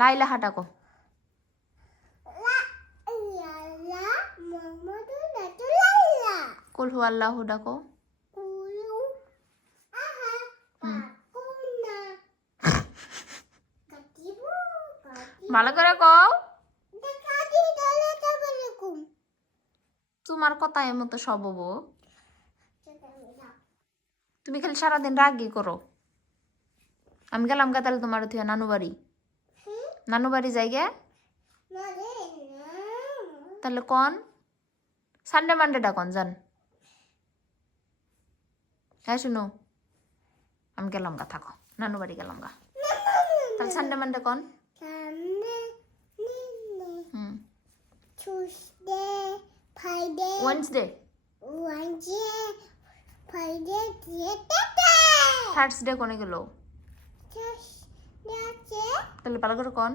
লাইলা হাটাকো কুল হু আল্লাহু ডাকো ভালো করে কও তোমার কথা এর মতো সব হবো তুমি খালি সারাদিন রাগই করো আমি গেলাম গা তাহলে তোমার থিয়া নানু বাড়ি যাই গে তাহলে কন সানডে মানডেটা কন জান হ্যাঁ শুনো আমি গেলাম গা থাকো নানু বাড়ি গেলাম গা তাহলে সানডে মানডে কন ওয়েডনেসডে থার্সডে কোনে গেল তাহলে ভালো করে কন